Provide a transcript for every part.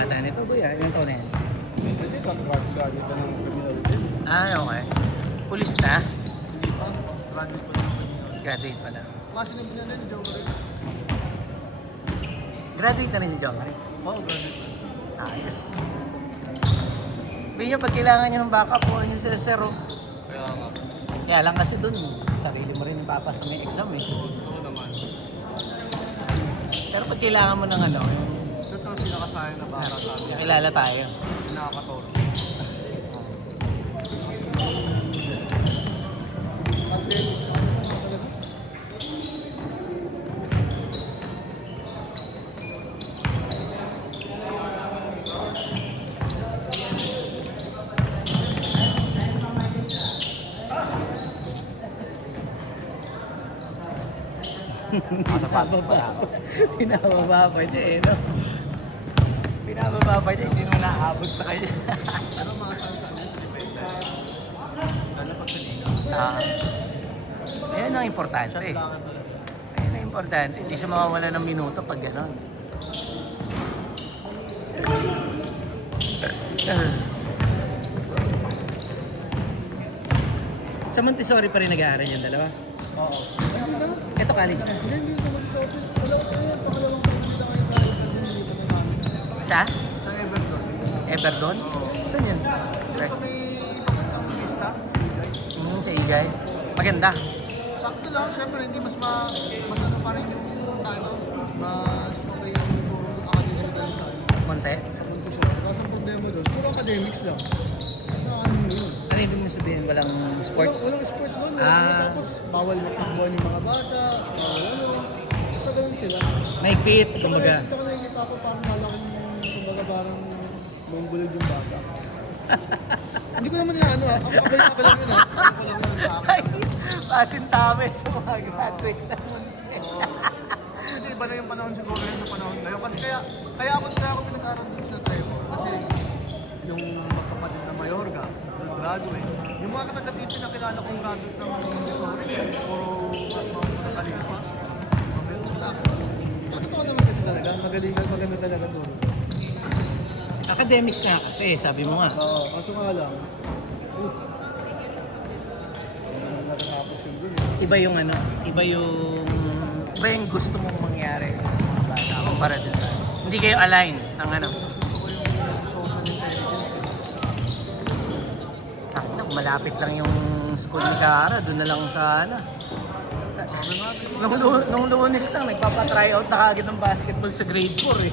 bata nito, kuya. Ilang taon na yan? Hindi, graduate ka ng criminal din. Ah, okay. Pulis na? Hindi pa, graduate pa ng criminal. Graduate pala. Klase na binala ni Joe rin. Graduate na rin si John Marie. Oo, graduate pa. Ayos. Kuya, pag kailangan nyo ng backup, po nyo sila sir. Oh. Kaya nga. Kaya lang kasi dun, sarili mo rin yung papasa may exam eh. Totoo naman. Pero pag kailangan mo ng ano, Ito ang pinakasayang na bata sa amin. kilala tayo. Pinaka-14. Pinababa pa niya eh, no? Pinababa pa niya, hindi mo naabot sa kanya. Pero mga saan-saan yan sa depensa. Lalo pag sa liga. Ayan ang importante. Shot langan talaga. Ayan ang importante. Hindi siya mawawala ng minuto pag gano'n. Sa Montessori pa rin nag-aaral yung dalawa? Oo. Ito college na. Hindi naman sa open. Wala ko na yan. Pakalawang taon nila kayo sa Everton. Hindi pa namin. Sa? Sa Everton. Everton? Oo. Saan yun? Doon sa may pagkakang lista, sa Ligay. Sa Igay. Maganda. Sakto lang, syempre hindi mas mas ano pa rin yung ano, mas okay yung puro academical sa ano. Konti. Sa Montessori. Tapos ang problema doon, puro academics lang. Ano yun? Ano ibig mo sabihin? Walang sports? Walang sports doon. Tapos bawal matakbuhan yung mga bata. Ano. Sa ganun sila. Maigpit, kumbaga. Ito ko nakikita ko parang malaking, kumbaga parang mongolid yung bata. Hindi ko naman inaano ah. Ako lang yun ah. Ako lang yun sa akin. Pasintabi sa mga graduate na Oo. Hindi, iba na yung panahon siguro yun sa panahon ngayon. Kasi kaya ako pinag-aaral din sa Trevor. Kasi yung magkapatid na Mayorga, yung graduate, yung mga taga-tipi na kilala kong graduate ng Montessori, puro mga taga-lipa. Totoo naman kasi talaga, magaling maganda talaga doon. Academics na kasi, sabi mo nga. Oo, kaso nga lang. Natapos yun dun eh. Iba yung ano, iba yung gusto mong mangyari sa mga bata kumpara dun sa hindi kayo align ng ano. Gusto ko yung social intelligence eh. Tangina, kung malapit lang yung school ni Kara, doon na lang sa ano. Nung Lunes lang, nagpapa-tryout na kagad ng basketball sa grade 4 eh.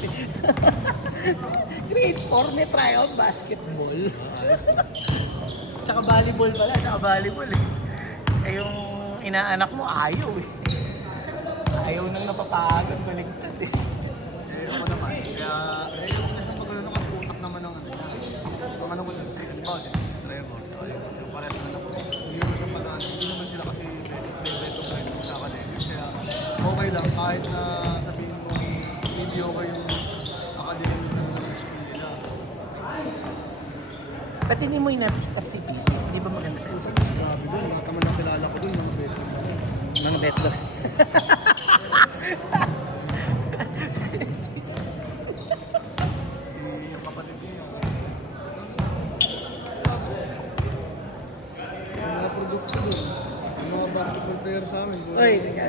Grade 4 may tryout basketball. Tsaka volleyball pala, tsaka volleyball eh. Eh yung inaanak mo ayaw eh. Ayaw nang napapagod, baligtad eh. Eh, ako naman. Kaya, yung magano kasi utak naman ng ano. Ang ano ko dun, si Trevor, yung pares na ako. Hindi naman siya pag hindi naman sila kasi beto friend sa academics. Kaya, okay lang kahit na sabihin mo hindi okay yung academic ng school nila. Ba't hindi mo FCPC? Hindi ba maganda sa FCPC? Sabi doon, mga naman ang kilala ko doon, mga beto. Mga betlo. Si yung kapatid niya, yung mga produkto doon, yung mga basketball player sa amin. Uy, teka.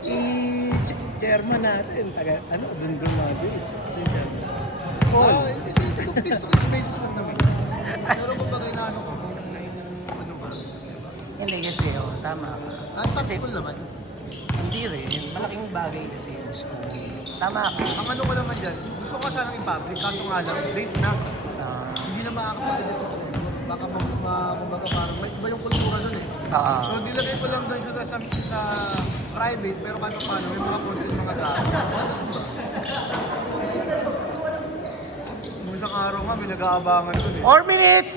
I-chairman natin. Taga, ano, dun graduate. Si chairman. Paul. Face-to-face basis lang namin. Pero kung bagay na ano ko, kung ano ba, Hindi kasi, oh, tama ka. sa school naman. Hindi rin. Malaking bagay kasi yung school. Tama ka. Ang ano ko naman dyan, gusto ko sanang i-public, kaso nga lang, late na. Ah, Hindi na makakapagod sa baka kumbaga parang may iba yung kultura nun eh. ah, So nilagay ko lang doon sa private, pero kahit pa paano, may mga content mga gamit. Nung isang araw nga, may nag-aabangan doon eh. 4 minutes!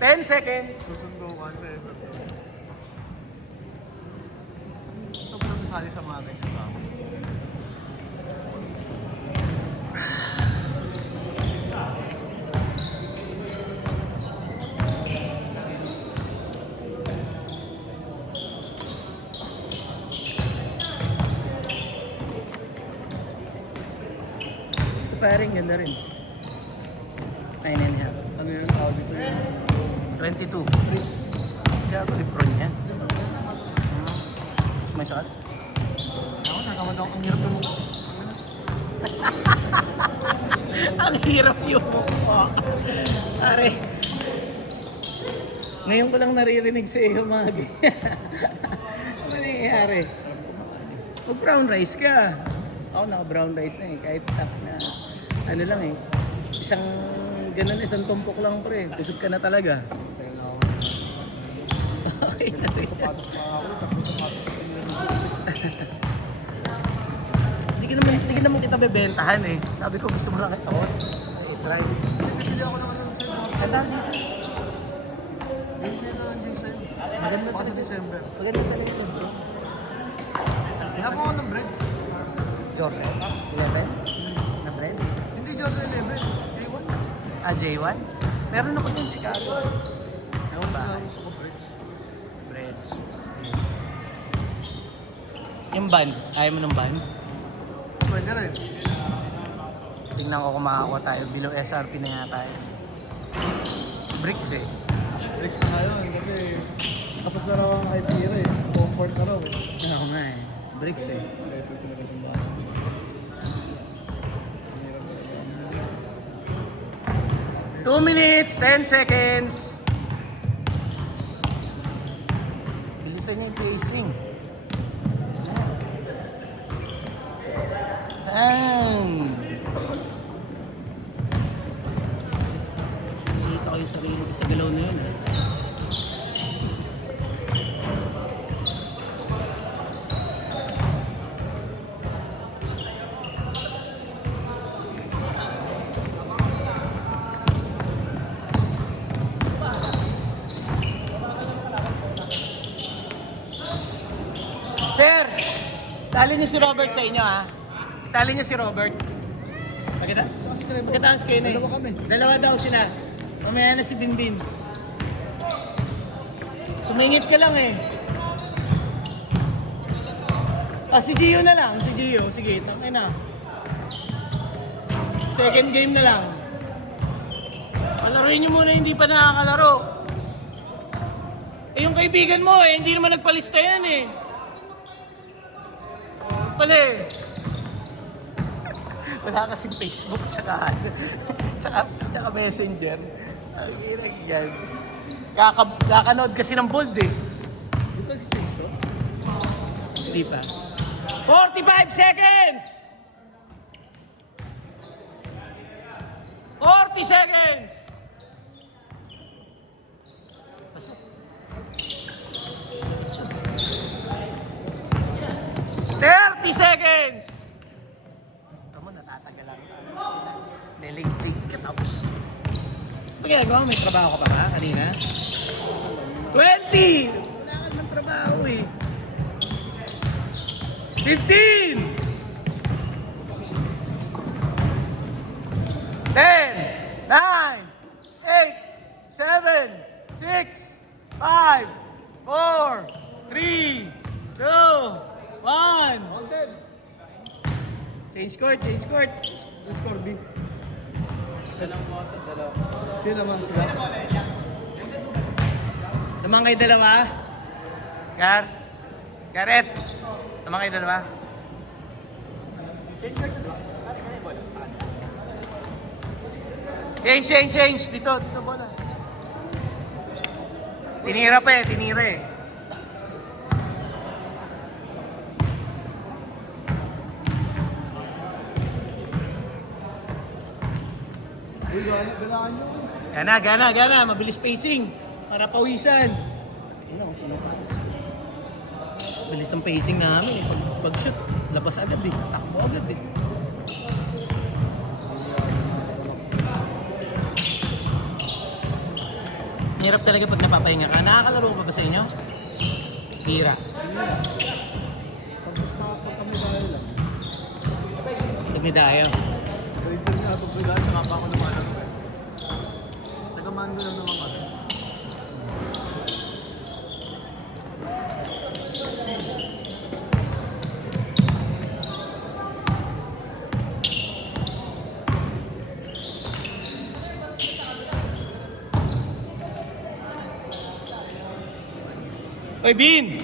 10 seconds! Susundukan sa Everton. So, kung nasali sa mga ganyan tao. So, parang ganda rin. 9.5. Ano yun? Tawag dito yun? 22. Gago, Lebron yan. Mas may shot? Ako, nakamad ako. Ang hirap ng mukha. Ang hirap yung mukha. Pare. Ngayon ko lang naririnig sa iyo mga ganyan. Ano nangyayari? Mag brown rice ka. Ako naka brown rice na eh. Kahit tap na ano lang eh. Isang ganun, isang tumpok lang pre. Busog ka na talaga. Sa'yo na ako. Okay na rin. Sapatos pa ako. Tapos sapatos pa rin. Hindi ka naman kita bebentahan eh. Sabi ko gusto mo lang sa suot. Ay, try. Bibili ako ng ano sa'yo. Kata dito. Bibili na lang din sa'yo. Maganda Baka sa talaga. December. Maganda talaga ito bro. Hinap ako ng breads. Jordan 11 na breads. Hindi Jordan 11. J1. Ah, J1? Meron ako din Chicago. Ewan ko na gusto ko breads. Breads. Yung ban, ayaw mo ng ban? Pwede rin. Tingnan ko kung makakuha tayo. Below SRP na yata tayo. Bricks eh. Breads na ngayon kasi tapos na raw ang IPA eh. Comfort na raw eh. Ako nga eh. Bricks eh. Ito talaga itong bahay. 2 minutes, 10 seconds. Bilisan niyo yung pacing. Bang! Nakita ko yung sarili ko sa galaw na yun. Sir! Sali niyo si Robert sa inyo ha. Sali niyo si Robert. Pagkataas kayo na eh. Dalawa kami. Dalawa daw sila. Mamaya na si Bindin. Sumingit ka lang eh. Ah, si Gio na lang. Si Gio. Sige, tangin na. Second game na lang. Palaruin niyo muna hindi pa nakakalaro. Eh yung kaibigan mo eh, hindi naman nagpalista yan eh. Pala eh. Wala kasing Facebook tsaka Messenger. Ang hirap yan. Kakanood kasi ng bold eh. Ito exchange to? Hindi pa. 45 seconds! 40 seconds! Basta. 30 seconds! Tama, natatagal lang tayo. Lilig-lig ka tapos. Ano ginagawa mo? May trabaho ka pa ba kanina? 20! Wala ka ng trabaho eh. 15! 10! 9! 8! 7! 6! 5! 4! 3! 2! 1! All dead. Change court, change court. Yung score B. Sila naman sila. Naman kayo dalawa? Gareth? Naman kayo dalawa? Change. Dito bola. Tinira pa eh, tinira eh. Uy, galaan nyo. Gana. Mabilis pacing. Para pawisan. Bilis ang pacing namin eh. Pag-shoot, labas agad eh. Takbo agad eh. Hirap talaga pag napapahinga ka. Nakakalaro pa ba sa inyo? Hirap. Tapos na pag kami dahil lang. Nagmedayo. Ranger nga pag dahil sa kapa ko naman ako eh. Taga-mando lang naman kami. Oy, Bin!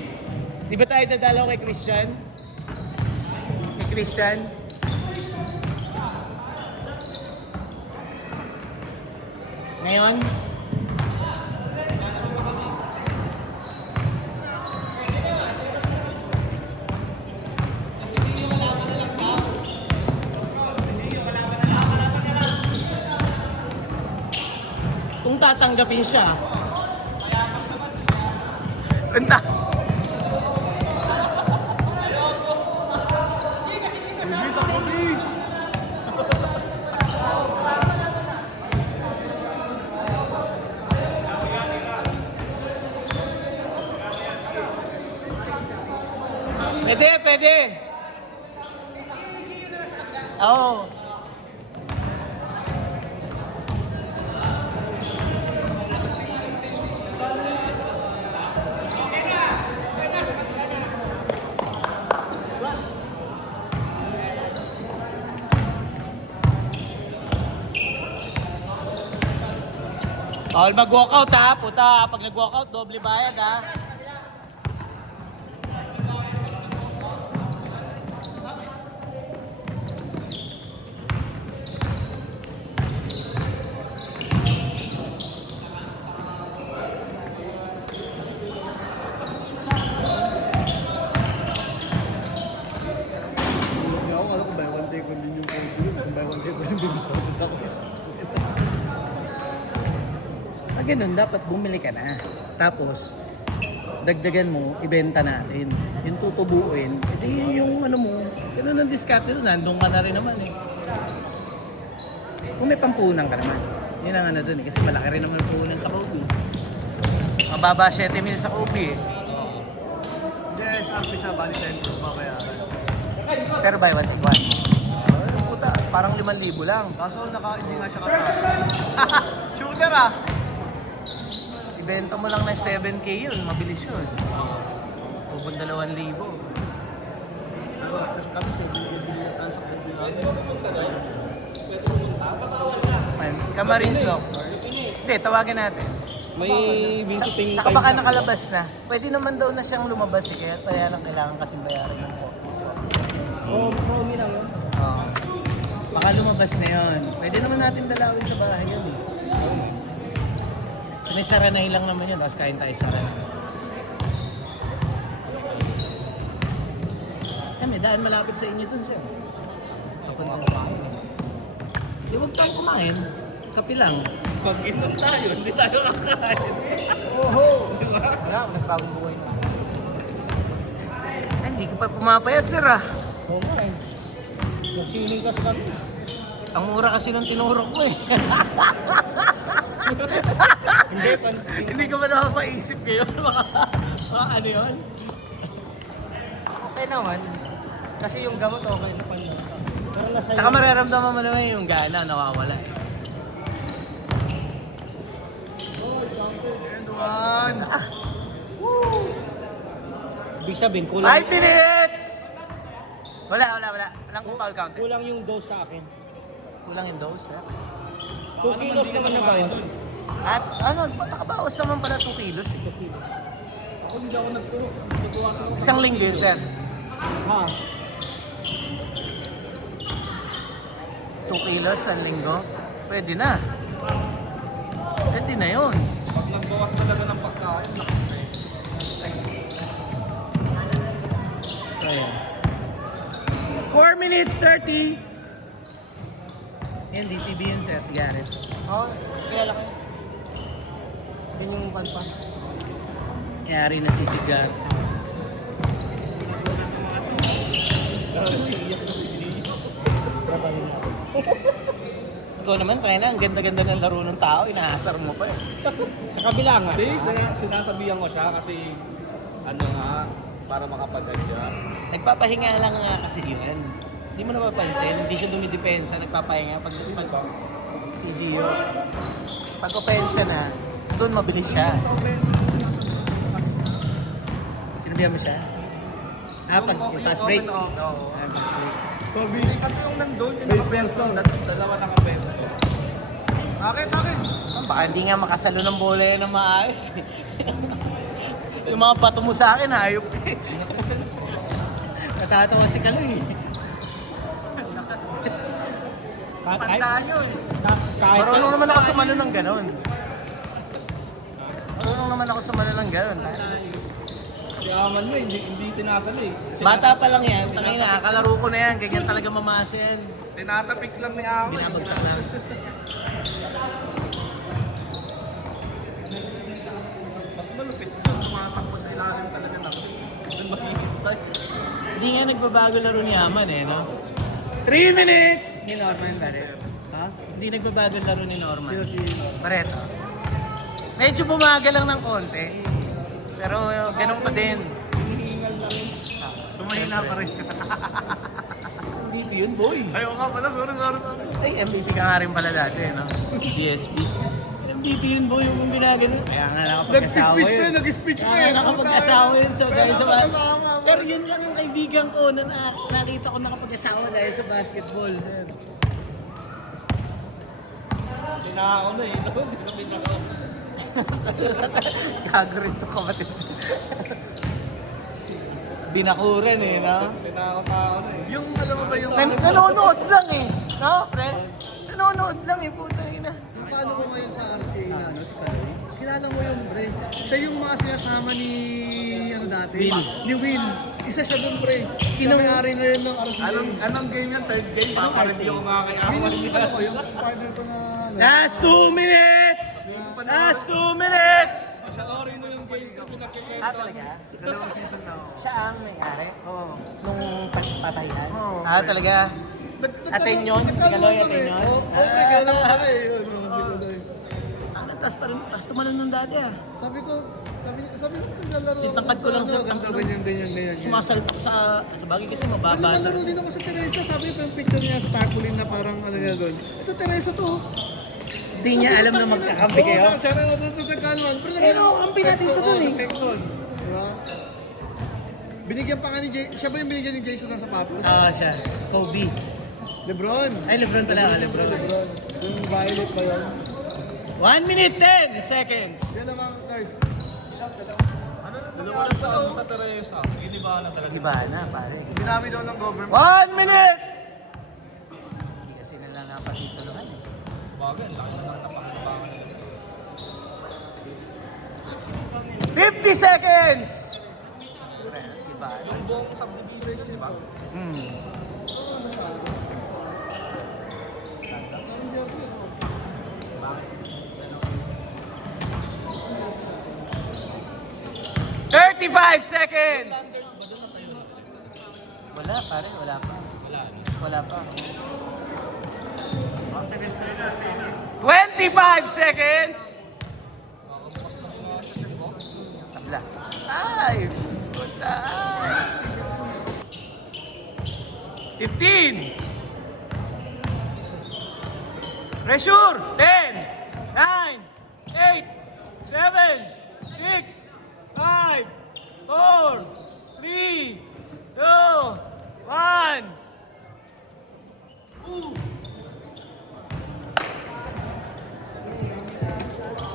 Di ba tayo dadalaw kay Christian? Kay Christian? Ngayon? Kung tatanggapin siya. Anta. Hindi ka Kobe! Pwede, pwede. Oo. Bawal mag-walkout ha, puta. Pag nag-walkout, doble bayad ha. Hindi ako alam kung buy one take one din yung Kobe yun. Kung buy one take one din yung Kobe ako. Pag ganun, dapat bumili ka na. Tapos, dagdagan mo, ibenta natin. Yung tutubuin, edi yung ano mo, ganun ang diskarte doon, nandun ka na rin naman eh. Kung may pampunan ka naman, yun ang ano doon eh, kasi malaki rin naman ang puhunan sa Kobe. Mababa 7,000 sa Kobe eh. Hindi, SRP siya, bali 10 plus babayaran. Pero buy one take one. Puta, parang 5,000 lang. Kaso hindi nga siya kasama. Shooter ah! Ibenta mo lang ng 7K yun, mabilis yun. Ubod 2,000. Kasi kami sa bili ng tayo sa Kobe namin. Camarines Lock. Hindi, tawagin natin. May visiting Saka baka nakalabas na. Pwede naman daw na siyang lumabas eh, kaya lang kailangan kasing bayaran ng Promi lang yun. Oo. Baka lumabas na yun. Pwede naman natin dalawin sa bahay yun eh. So may saranay lang naman yun, tapos kain tayo saranay. May daan malapit sa inyo dun, sir. Papunta sa akin. Di huwag tayong kumain. Kapi lang. Pag inom tayo, hindi tayo kakain. Oho! Di ba? Wala, nagpagong buhay na. Ay, hindi ka pa pumapayat, sir ah. Oo nga eh. Nagsining ka sa kami. Ang mura kasi nung tinuro ko eh. Hindi ka ba napapaisip kayo? Mga ano yun? Okay naman. Kasi yung gamot okay na pang pero nasa Tsaka mararamdaman mo naman yung gana, nawawala eh. And one! ibig sabihin, kulang, 5 minutes! Wala. Walang foul count eh. kulang yung dose sa akin. Kulang yung dose eh. 2 kilos naman na ba yun? At ano, nakabawas naman pala 2 kilos eh. Ako hindi ako nagturo. Isang linggo yun, sir. Ha? 2 kilos sa linggo. Pwede na. Pwede na yun. Pag nagbawas talaga ng pagkain, Ayan. 4 minutes 30. Yan, DCB yun, sir. Sigaret. Oo, kilala ko. Yun yung panpan. Kaya rin nasisigat. Ikaw naman, kaya na, ang ganda-ganda ng laro ng tao, inaasar mo pa eh. Sa kabila nga Hindi, siya. sinasabihan ko siya kasi ano nga, para makapag-adjust. Nagpapahinga lang nga kasi yun. Hindi mo napapansin, hindi siya dumidepensa, nagpapahinga. Pag si Gio, pag opensa na, doon mabilis siya. Sinabihan mo siya? Pag yung fast break. Fast break. Kobe! Ano yung nandun? Yung Base best ko. dalawa nakapesto. Akin! Baka hindi nga makasalo ng bola yan ng maayos. Yung mga pato mo sa akin, hayop ka eh. Natatawa si Kaloy. Pantaan yun. Marunong naman ako sumalo ng ganon. Marunong naman ako sumalo ng ganon. Si Aman mo, hindi sinasali. Bata pa lang yan, tangay na, kalaro ko na yan, ganyan talaga mamasa yan. Tinatapik lang ni Aman. Binabagsak lang. Mas malupit doon, tumatakbo sa ilalim talaga na. Doon makikita. Hindi nga nagbabago laro ni Aman eh, no? 3 minutes! Ni Norman Barreto. Ha? Hindi nagbabago laro ni Norman. Barreto. Medyo bumaga lang ng konti. Pero ganun pa din. Sumahina pa rin. MVP yun, boy. Ayaw nga pala, sorry. Ay, MVP ka nga rin pala dati, no? DSP. MVP yun, boy, yung ginagano. Kaya nga nakapag-asawa yun. Nag-speech pa Kaya nakapag-asawa yun sa dahil sa Tama, basketball. Sir, yun lang ang kaibigan ko na nakita ko nakapag-asawa dahil sa basketball, sir. Pinakauna eh. Ito, hindi ko pinakauna. Gago rin to, kapatid. Binakuran eh, no? Pinakauna eh. Yung alam mo ba yung... Nanonood lang eh. No, pre? Nanonood lang eh, puta ina. Paano mo ngayon sa RCA na ano, si Kaloy? Kilala mo yung pre. Siya yung mga sinasama ni... ano dati? Will. Ni Will. Isa siya dun pre. Sino? Siya may-ari na yun ng RCA. Anong game yan? Third game? Papareview ko mga kaya Yung ano ko, yung partner ko na... ano, Last 2 minutes! Last 2 minutes! Siya rin na yung game ko pinakikita. Ah, talaga? Dalawang season na ako. Siya ang may-ari? Oo. Nung patayan? Oo. Ah, talaga? Atenyon? Si Kaloy, Atenyon? Oo, pre, kaya lang pala eh. Yun, si Kaloy. Ang taas pa rin, taas tumalon nung dati ah. Sabi ko, naglalaro ako Sintangkad ko sa lang, ano, sir, ganito, tangkad. ganyan. Sumasalpak sa bagay kasi mababa sa... Naglalaro din ako sa Teresa. Sabi ko yung picture niya sa tarpaulin na parang ano niya doon. Ito Teresa to. Hindi niya alam na magkakampi kayo. Oo, siya rin ako doon sa Kalman. Pero kampi natin to doon eh. Sa Texon. Diba? Binigyan pa nga ni Jason. Siya ba yung binigyan ni Jason ng sapatos? Oo siya. Kobe. Lebron. Ay, Lebron pala. Lebron. Yung violet ba yun? 1 minute 10 seconds. Yan naman, guys. Dalawa lang sa Teresa. Iniba na talaga. Iba na, pare. Binami daw ng government. 1 minute! Hindi kasi nila napatituluhan eh. Bagay, ang laki na napakalabangan nila. 50 seconds! Iba na. Yung buong subdivision yun, di ba? Hmm. Oo, masyado. Ang jersey, oh. 35 seconds! Wala, pare. Wala pa. Wala pa. 25 seconds! Tabla. Ay! Puta! 15! Pressure! 10!